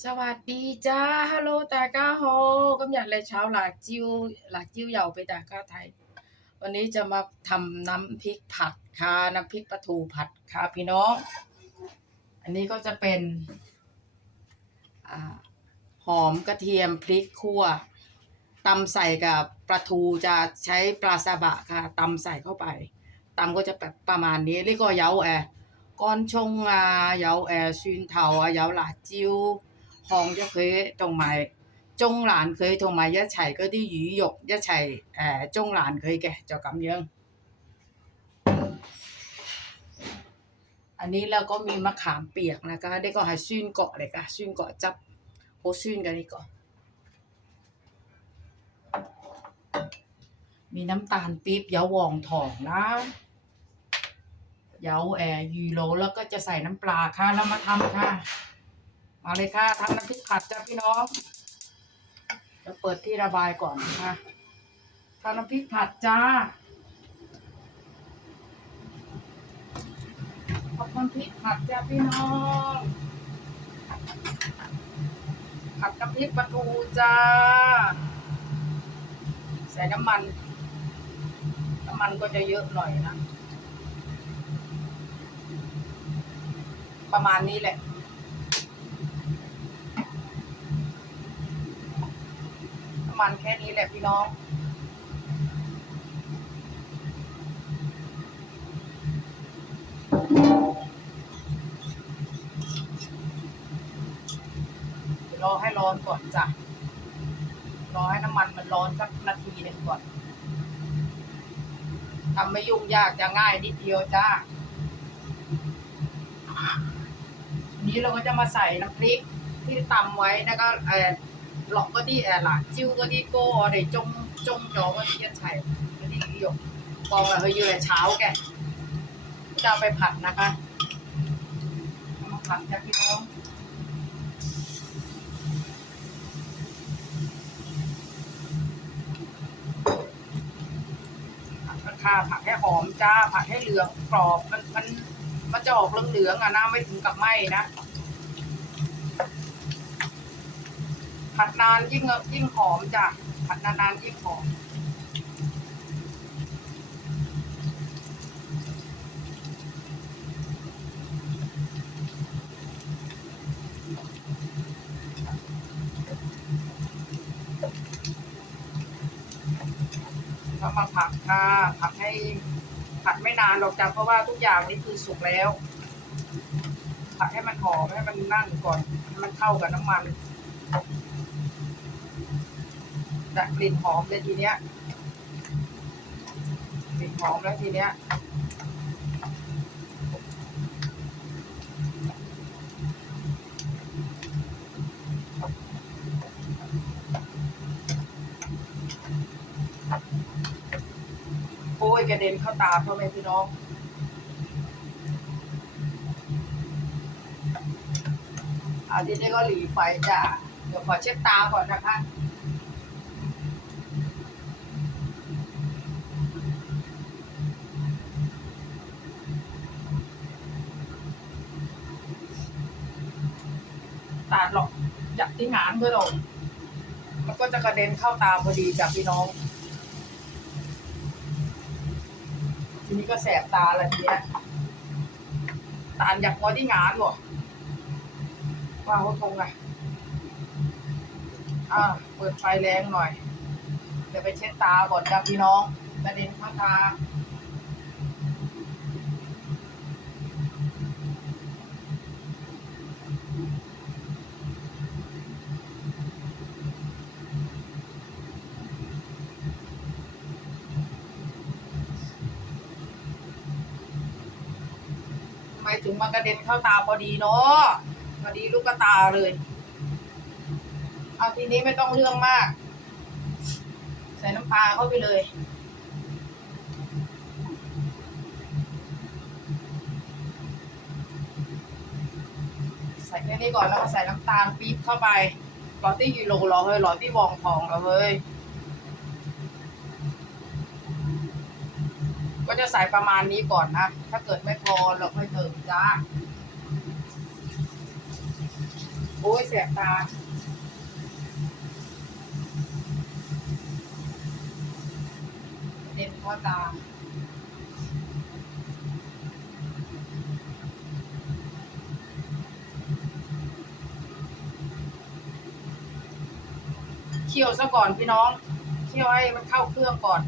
สวัสดีจ้าฮัลโหลตาก้าโฮกำยันเลยเช้าหลาจิ้วหลาจิ้วเหยาไปตาก้าไทย วันนี้จะมาทำน้ำพริกผัดค่ะน้ำพริกปลาทูผัดค่ะพี่น้อง อันนี้ก็จะเป็นอหอมกระเทียมพริกคั่วตำใส่กับปลาทูจะใช้ปลาซาบะค่ะตำใส่เข้าไปตำก็จะแบบประมาณนี้แล้วก็เหยาแอก้อนชงอะเหยาแอซุนเทาเหยาหลาจิ้ว 红咗佢，同埋中烂佢，同埋一齐嗰啲鱼肉一齐诶、呃、中烂佢嘅，就咁样。อันนี้เราก็มีมะขามเปียกนะคะนี่ก็系酸角嚟㗎，酸角汁好酸嘅呢、个。มีน้ำตาลปี๊บเยาหวองทองนะเยาแอยูโรแล้วก็จะใส่น้ำปลาค่ะแล้วมาทำค่ะ มาเลยค่ะทำน้ำพริกผัดจ้าพี่น้องจะเปิดที่ระบายก่อนนะคะทำน้ำพริกผัดจ้าทำน้ำพริกผัดจ้าพี่น้องผัดน้ำพริกปลาทูจ้าใส่น้ำมัน น้ำมันก็จะเยอะหน่อยนะ ประมาณนี้แหละ น้ำ มันแค่นี้แหละพี่น้องรอให้ร้อนก่อนจ้ะ รอให้น้ำมันมันร้อนสักนาทีหนึ่งก่อนทำไม่ยุ่งยากจะง่ายนิดเดียวจ้า นี้เราก็จะมาใส่น้ำพริกที่ตำไว้แล้วก็ เออ lọc嗰啲诶辣椒嗰啲歌，我哋中中咗嗰啲一齐嗰啲鱼肉放落去要嚟炒嘅，就เอาไปผัดนะคะเอามาผัดจ้ะพี่น้องผัดราคาผัดให้หอมจ้า ผัดให้เหลืองกรอบ มันมันมันจะออกเหลืองๆอ่ะนะไม่ถึงกับไหม้นะ ผัดนานยิ่งยิ่งหอมจ้ะผัดนานๆยิ่งหอมก็มาผัดค่ะผัดให้ผัดไม่นานหรอกจ้ะเพราะว่าทุกอย่างนี่คือสุกแล้ว ผัดให้มันหอมให้มันนั่นก่อนให้มันเข้ากับน้ำมัน จะกลิ่นหอมเลยทีเนี้ยกลิ่นหอมแล้วทีเนี้ยโอ้ยกระเด็นเข้าตาพ่อแม่พี่น้องอาทีนี้ก็หลีไฟจ้ะเดี๋ยวขอเช็ดตาก่อนนะคะ หรอกจากที่งานเพื่อหรอกมันก็จะกระเด็นเข้าตาพอดีจากพี่น้อง ทีนี้ก็แสบตาละทีเนี้ยตาอยากมอที่งานหรอว่าเขาทงไงอ่า เปิดไฟแรงหน่อย เดี๋ยวไปเช็ดตาก่อนจ้ะพี่น้องกระเด็นเข้าตา ไมถึงมากระเด็นเข้าตาพอดีเนาะพอดีลูกกระตาเลย เอาทีนี้ไม่ต้องเรื่องมาก ใส่น้ำปลาเข้าไปเลยใส่แค่นี้ก่อนแล้วก็ใส่น้ำตาลปี๊บเข้าไปรอที่ยูโรรอเฮ้ยรอที่วองทองรอเฮ้ย จะใส่ประมาณนี้ก่อนนะ ถ้าเกิดไม่พอเราค่อยเติมจ้า โอ้ยแสบตาเด่นเข้าตาเคี่ยวซะก่อนพี่น้อง เคี่ยวให้มันเข้าเครื่องก่อน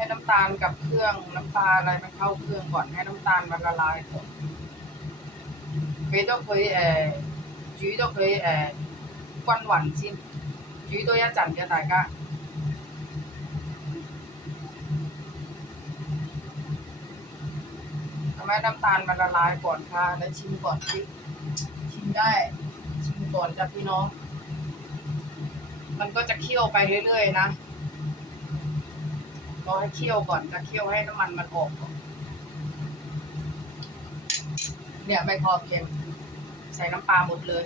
ให้น้ำตาลกับเครื่องน้ำตาลอะไรมันเข้าเครื่องก่อน ให้น้ำตาลมันละลายก่อน佢都可以诶煮到佢诶均匀先，煮多一阵嘅大家。ทำให้น้ำตาลมันละลายก่อนค่ะ แล้วชิมก่อนสิชิมได้ ชิมก่อนจ้ะพี่น้อง มันก็จะเคี่ยวไปเรื่อยๆนะ รอให้เคี่ยวก่อนจะเคี่ยวให้น้ำมันมันออกก่อนเนี่ยไม่พอเค็มใส่น้ำปลาหมดเลย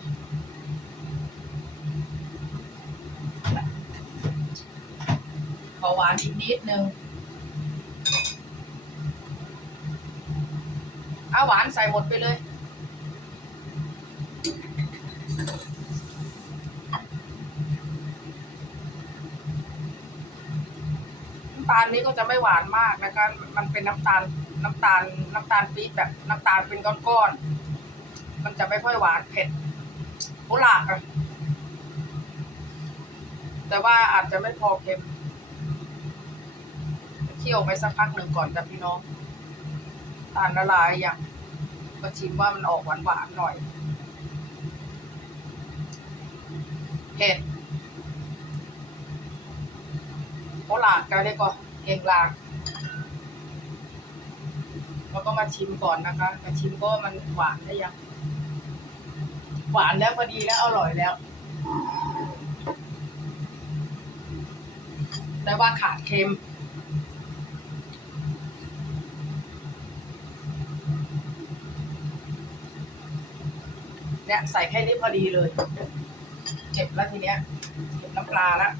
ขอหวานอีกนิดนึงเอาหวานใส่หมดไปเลยำตาลนี้ก็จะไม่หวานมากนะคะ มันเป็นน้ำตาลน้ำตาลน้ำตาลปี๊บแบบน้ำตาลเป็นก้อนๆ มันจะไม่ค่อยหวานเผ็ดโหหลากอะแต่ว่าอาจจะไม่พอเค็มเคี่ยวไปสักพักหนึ่งก่อนจ้ะพี่น้องตาลละลายอย่างก็ชิมว่ามันออกหวานหวานๆหน่อยเผ็ด โหหลากกันเลยก่อนเองหลากแล้วก็มาชิมก่อนนะคะมาชิมก็มันหวานได้ยัง หวานแล้วพอดีแล้วอร่อยแล้ว แต่ว่าขาดเค็มเนี่ยใส่แค่นี้พอดีเลย เก็บแล้วทีเนี้ย เก็บน้ำปลาแล้ว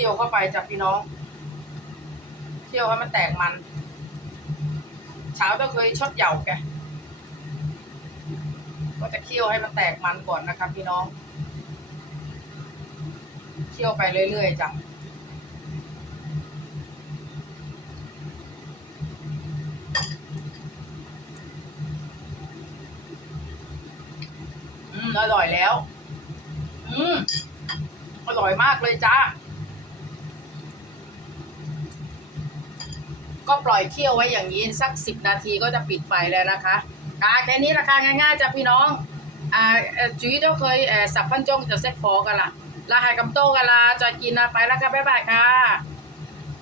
คี่ยวเข้าไปจับพี่น้องเคี่ยวให้มันแตกมันเช้าต้องเคยชดเหย่าแกก็จะเคี่ยวให้มันแตกมันก่อนนะครับ พี่น้องเคี่ยวไปเรื่อยๆจ้ะอืมอร่อยแล้ว อืม อร่อยมากเลยจ้า ก็ปล่อยเที่ยวไว้อย่างนี้สักสิบนาทีก็จะปิดไฟแล้วนะคะอ่าแค่นี้ราคาง่ายๆจ้ะพี่น้องอ่าเอ่อจุ้ย都เคยสับฟันจงจะเซ็ตฟอกันละลาหายกำโตกันละจอยกินนะไปแล้วค่ะบ๊ายบายค่ะ